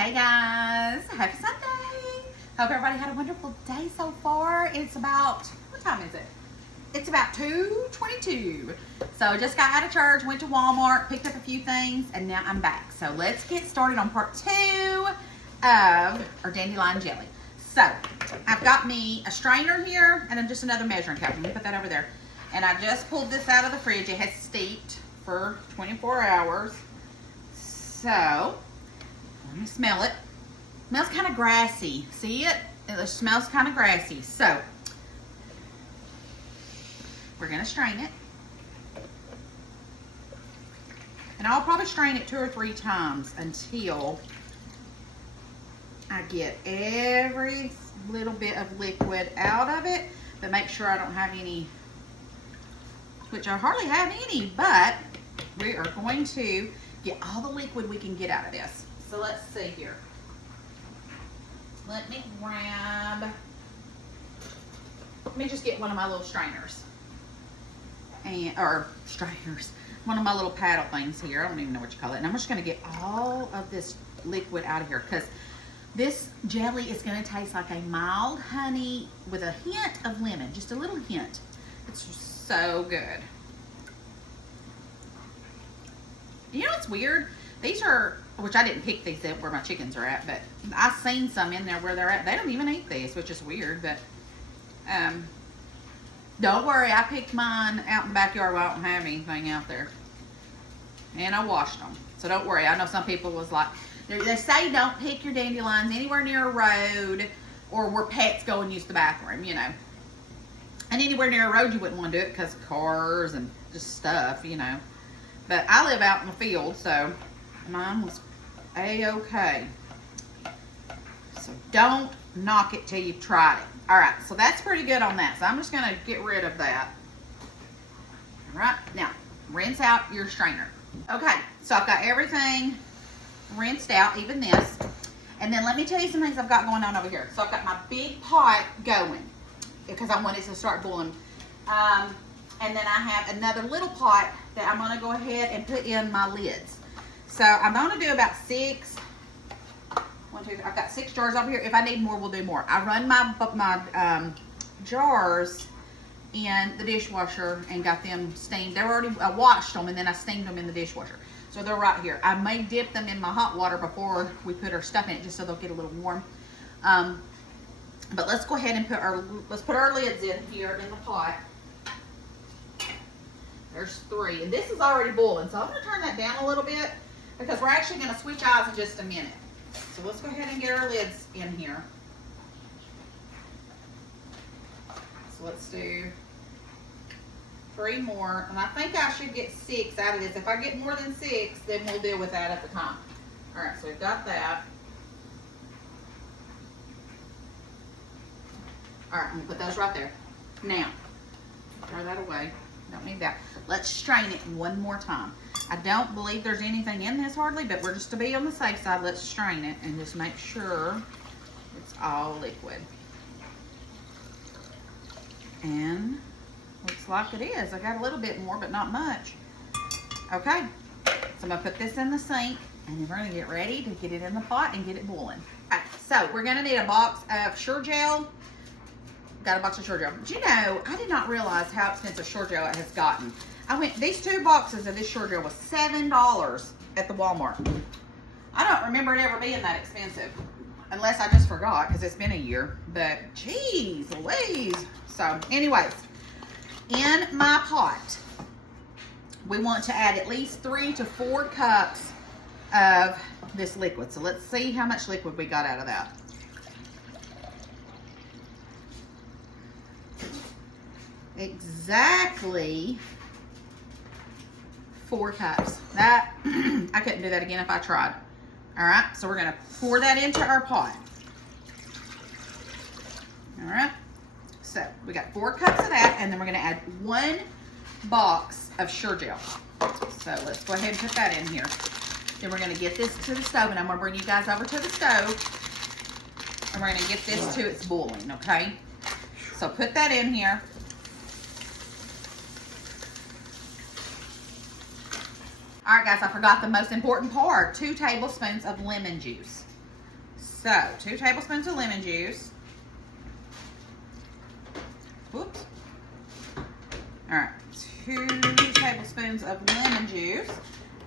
Hey guys, happy Sunday. Hope everybody had a wonderful day so far. It's about, what time is it? It's about 2:22. So just got out of church, went to Walmart, picked up a few things, and now I'm back. So let's get started on part 2 of our dandelion jelly. So I've got me a strainer here and then just another measuring cup. Let me put that over there. And I just pulled this out of the fridge. It has steeped for 24 hours. So let me smell it. It smells kind of grassy. See it? It smells kind of grassy. So we're going to strain it. And I'll probably strain it 2 or 3 times until I get every little bit of liquid out of it. But make sure I don't have any, which I hardly have any, but we are going to get all the liquid we can get out of this. So let's see here. Let me just get one of my little strainers. One of my little paddle things here. I don't even know what you call it. And I'm just going to get all of this liquid out of here because this jelly is going to taste like a mild honey with a hint of lemon. Just a little hint. It's so good. You know what's weird? These are, which I didn't pick these up where my chickens are at, but I've seen some in there where they're at. They don't even eat these, which is weird, but don't worry, I picked mine out in the backyard where I don't have anything out there. And I washed them. So don't worry. I know some people was like, they say don't pick your dandelions anywhere near a road or where pets go and use the bathroom, you know. And anywhere near a road you wouldn't want to do it because of cars and just stuff, you know. But I live out in the field, so mine was A-okay. So don't knock it till you've tried it. All right, so that's pretty good on that. So I'm just going to get rid of that. All right, now rinse out your strainer. Okay, so I've got everything rinsed out, even this. And then let me tell you some things I've got going on over here. So I've got my big pot going because I want it to start boiling. And then I have another little pot that I'm going to go ahead and put in my lids. So I'm going to do about 6. I've got 6 jars over here. If I need more, we'll do more. I run my jars in the dishwasher and got them steamed. They were already, I washed them and then I steamed them in the dishwasher. So they're right here. I may dip them in my hot water before we put our stuff in it just so they'll get a little warm. But let's go ahead and put our lids in here in the pot. There's 3, and this is already boiling, so I'm going to turn that down a little bit because we're actually going to switch eyes in just a minute. So let's go ahead and get our lids in here. So let's do 3 more, and I think I should get 6 out of this. If I get more than 6, then we'll deal with that at the time. All right, so we've got that. All right, I'm going to put those right there. Now, throw that away. Don't need that. Let's strain it one more time. I don't believe there's anything in this hardly, but we're just to be on the safe side. Let's strain it and just make sure it's all liquid. And looks like it is. I got a little bit more, but not much. Okay, so I'm gonna put this in the sink and then we're gonna get ready to get it in the pot and get it boiling. All right, so we're gonna need a box of Sure Gel. Got a box of Sure Gel. But you know, I did not realize how expensive Sure Gel it has gotten. These 2 boxes of this Sure Gel was $7 at the Walmart. I don't remember it ever being that expensive. Unless I just forgot because it's been a year. But geez Louise. So anyways, in my pot, we want to add at least 3 to 4 cups of this liquid. So let's see how much liquid we got out of that. Exactly 4 cups. That I couldn't do that again if I tried. All right, so we're gonna pour that into our pot. All right, so we got 4 cups of that, and then we're gonna add 1 box of Sure Gel. So let's go ahead and put that in here. Then we're gonna get this to the stove, and I'm gonna bring you guys over to the stove, and we're gonna get this to its boiling. Okay, so put that in here. All right, guys, I forgot the most important part. 2 tablespoons of lemon juice. So 2 tablespoons of lemon juice. Whoops. All right, 2 tablespoons of lemon juice.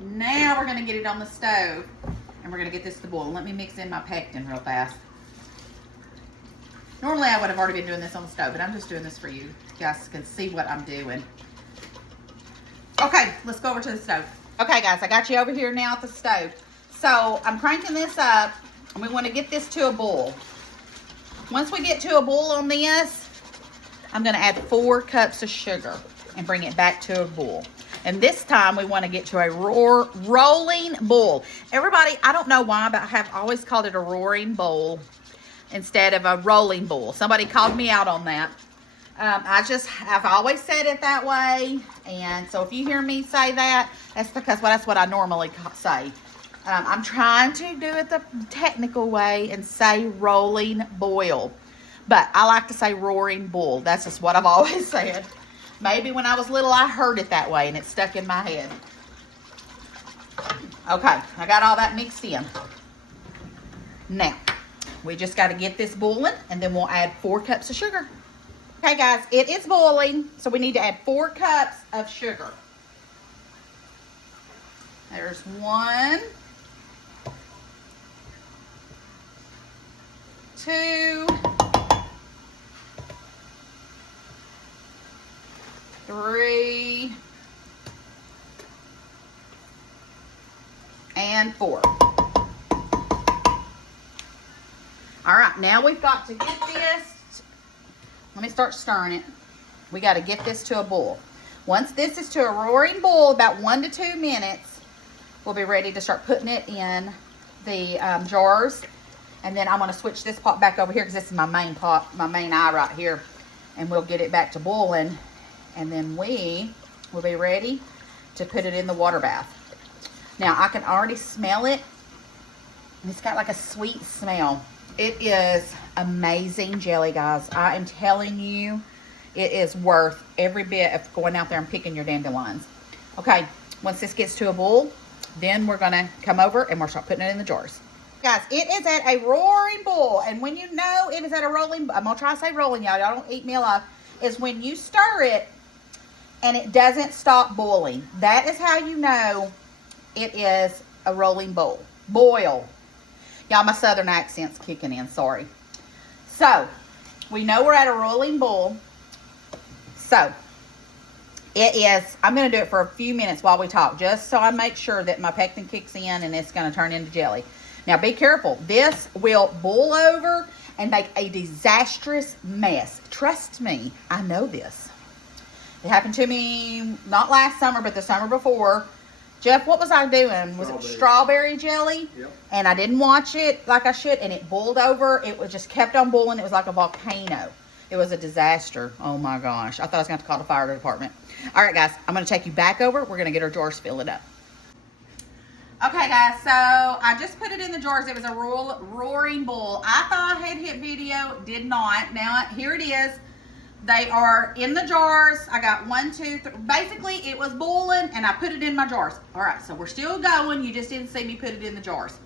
Now we're gonna get it on the stove and we're gonna get this to boil. Let me mix in my pectin real fast. Normally I would have already been doing this on the stove, but I'm just doing this for you. You guys can see what I'm doing. Okay, let's go over to the stove. Okay guys, I got you over here now at the stove. So I'm cranking this up and we want to get this to a boil. Once we get to a boil on this, I'm gonna add 4 cups of sugar and bring it back to a boil. And this time we want to get to a rolling boil. Everybody, I don't know why, but I have always called it a roaring boil instead of a rolling boil. Somebody called me out on that. I've always said it that way. And so if you hear me say that, that's because that's what I normally say. I'm trying to do it the technical way and say rolling boil. But I like to say roaring boil. That's just what I've always said. Maybe when I was little, I heard it that way and it stuck in my head. Okay, I got all that mixed in. Now, we just got to get this boiling and then we'll add 4 cups of sugar. Okay guys, it is boiling, so we need to add 4 cups of sugar. There's 1, 2, 3, and 4. All right, now we've got to get this. Let me start stirring it. We got to get this to a boil. Once this is to a roaring boil, about 1 to 2 minutes, we'll be ready to start putting it in the jars. And then I'm going to switch this pot back over here because this is my main pot, my main eye right here. And we'll get it back to boiling. And then we will be ready to put it in the water bath. Now, I can already smell it. It's got like a sweet smell. It is amazing jelly, guys. I am telling you, it is worth every bit of going out there and picking your dandelions. Okay, once this gets to a boil, then we're going to come over and we'll start putting it in the jars. Guys, it is at a roaring boil. And when you know it is at a rolling, I'm going to try to say rolling, y'all. Y'all don't eat me alive. Is when you stir it and it doesn't stop boiling. That is how you know it is a rolling boil. Y'all, my southern accent's kicking in, sorry. So, we know we're at a rolling boil. So, it is, I'm going to do it for a few minutes while we talk, just so I make sure that my pectin kicks in and it's going to turn into jelly. Now, be careful. This will boil over and make a disastrous mess. Trust me, I know this. It happened to me not last summer, but the summer before. Jeff, what was I doing? Was it strawberry jelly? Yep. And I didn't watch it like I should, and it boiled over. It was just kept on boiling. It was like a volcano. It was a disaster. Oh my gosh. I thought I was going to have to call the fire department. All right, guys, I'm going to take you back over. We're going to get our jars filled up. Okay, guys, so I just put it in the jars. It was a roaring boil. I thought I had hit video. Did not. Now, here it is. They are in the jars. I got 1, 2, 3. Basically, it was boiling, and I put it in my jars. All right, so we're still going. You just didn't see me put it in the jars.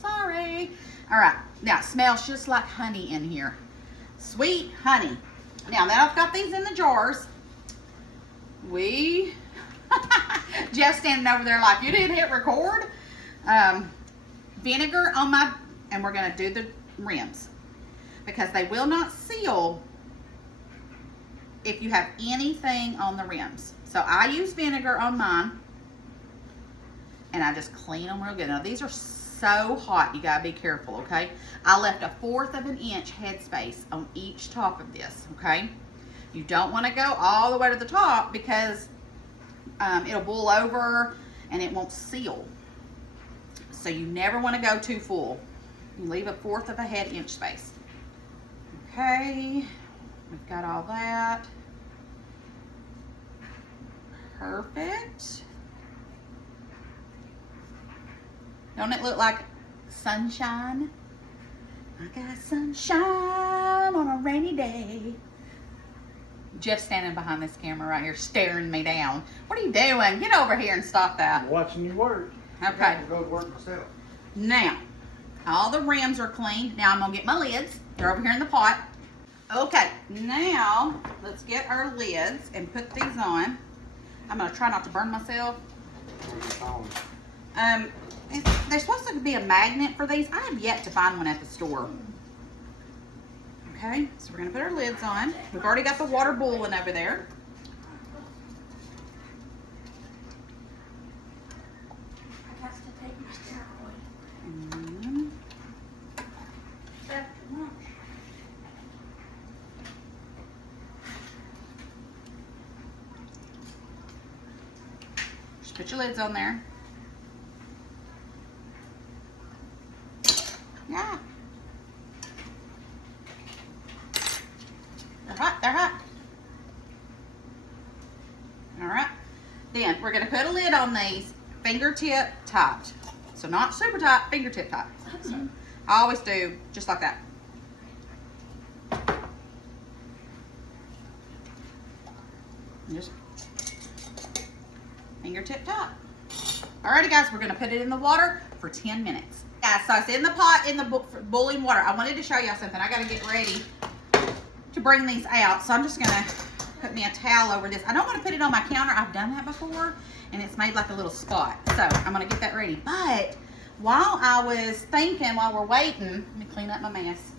Sorry. All right, now it smells just like honey in here. Sweet honey. Now that I've got these in the jars, Jeff's standing over there like, you didn't hit record? Vinegar on my, and we're going to do the rims because they will not seal if you have anything on the rims. So I use vinegar on mine and I just clean them real good. Now these are so hot, you gotta be careful, okay? I left 1/4 of an inch headspace on each top of this, okay? You don't wanna go all the way to the top because it'll boil over and it won't seal. So you never wanna go too full. You leave 1/4 of a head inch space. Okay. We've got all that. Perfect. Don't it look like sunshine? I got sunshine on a rainy day. Jeff's standing behind this camera right here staring me down. What are you doing? Get over here and stop that. I'm watching you work. Okay. I have to go to work myself. Now, All the rims are cleaned. Now I'm gonna get my lids. They're over here in the pot. Okay, now let's get our lids and put these on. I'm gonna try not to burn myself. There's supposed to be a magnet for these. I have yet to find one at the store. Okay, so we're gonna put our lids on. We've already got the water boiling over there. Just put your lids on there. Yeah. They're hot, they're hot. All right. Then we're gonna put a lid on these, fingertip tight. So not super tight, fingertip tight. So I always do just like that. Just fingertip tight. Alrighty guys, we're gonna put it in the water for 10 minutes. Guys, so it's in the pot in the boiling water. I wanted to show y'all something. I gotta get ready to bring these out. So I'm just gonna put me a towel over this. I don't want to put it on my counter. I've done that before and it's made like a little spot. So I'm gonna get that ready. But while I was thinking, while we're waiting, let me clean up my mess.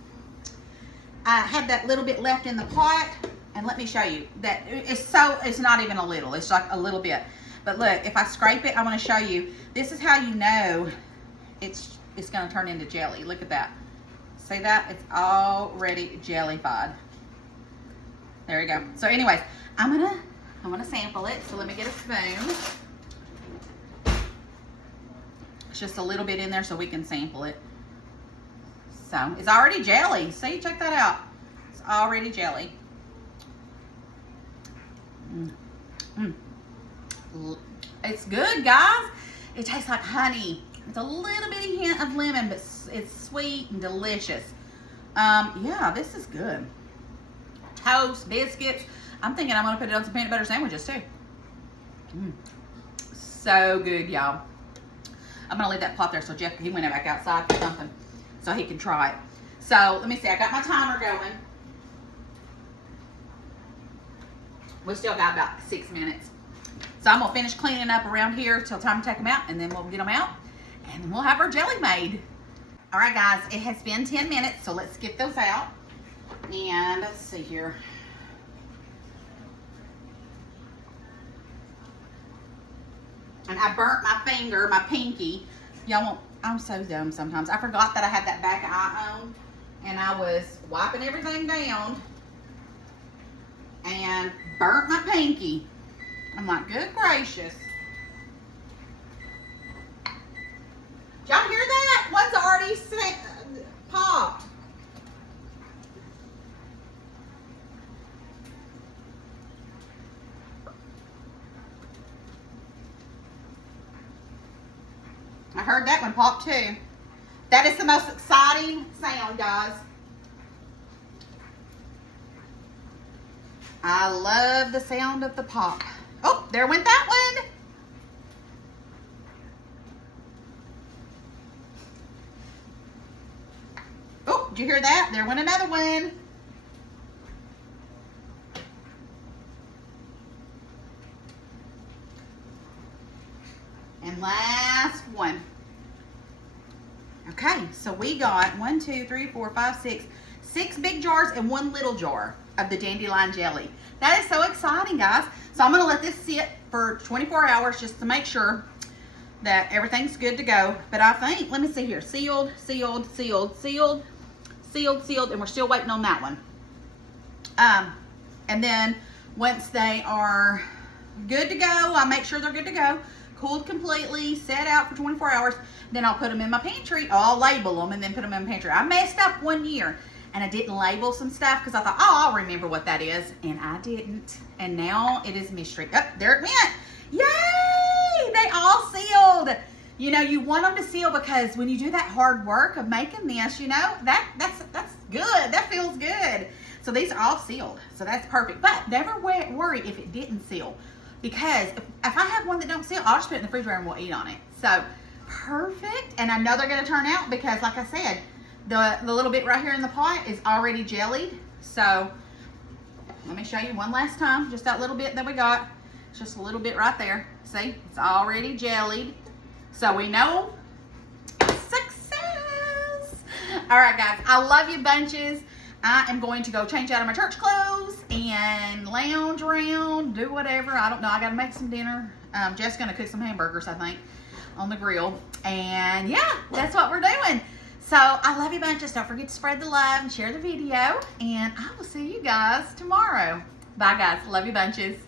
I had that little bit left in the pot, and let me show you that it's not even a little, it's like a little bit. But look, if I scrape it, I want to show you. This is how you know it's gonna turn into jelly. Look at that. See that? It's already jellified. There you go. So anyways, I'm gonna sample it. So let me get a spoon. It's just a little bit in there so we can sample it. So it's already jelly. See, check that out. It's already jelly. It's good, guys. It tastes like honey. It's a little bitty hint of lemon, but it's sweet and delicious. Yeah, this is good. Toast, biscuits. I'm thinking I'm gonna put it on some peanut butter sandwiches too. So good, y'all. I'm gonna leave that pot there so Jeff, he went back outside for something so he can try it. So let me see, I got my timer going. We still got about 6 minutes. So I'm gonna finish cleaning up around here till time to take them out, and then we'll get them out and then we'll have our jelly made. All right guys, it has been 10 minutes, so let's get those out. And let's see here. And I burnt my finger, my pinky. Y'all won't, I'm so dumb sometimes. I forgot that I had that back eye on, and I was wiping everything down and burnt my pinky. I'm like, good gracious. Did y'all hear that? One's already popped. I heard that one pop too. That is the most exciting sound, guys. I love the sound of the pop. Oh, there went that one. Oh, did you hear that? There went another one. And last one. Okay, so we got 1, 2, 3, 4, 5, 6 big jars and 1 little jar of the dandelion jelly. That is so exciting, guys. So I'm gonna let this sit for 24 hours just to make sure that everything's good to go. But I think, let me see here, sealed, sealed, sealed, sealed, sealed, sealed, and we're still waiting on that one. And then once they are good to go, I make sure they're good to go, cooled completely, set out for 24 hours, then I'll put them in my pantry. I'll label them and then put them in my pantry. I messed up one year and I didn't label some stuff because I thought, oh, I'll remember what that is, and I didn't. And now it is mystery. Oh, there it went. Yay! They all sealed. You know, you want them to seal because when you do that hard work of making this, you know, that's good. That feels good. So these are all sealed. So that's perfect. But never worry if it didn't seal, because if I have one that don't seal, I'll just put it in the refrigerator and we'll eat on it. So perfect. And I know they're gonna turn out because like I said, the little bit right here in the pot is already jellied. So let me show you one last time, just that little bit that we got. It's just a little bit right there. See, it's already jellied. So we know success. All right, guys, I love you bunches. I am going to go change out of my church clothes and lounge around, do whatever. I don't know, I gotta make some dinner. Jeff's gonna cook some hamburgers, I think, on the grill. And yeah, that's what we're doing. So I love you bunches. Don't forget to spread the love and share the video. And I will see you guys tomorrow. Bye guys. Love you bunches.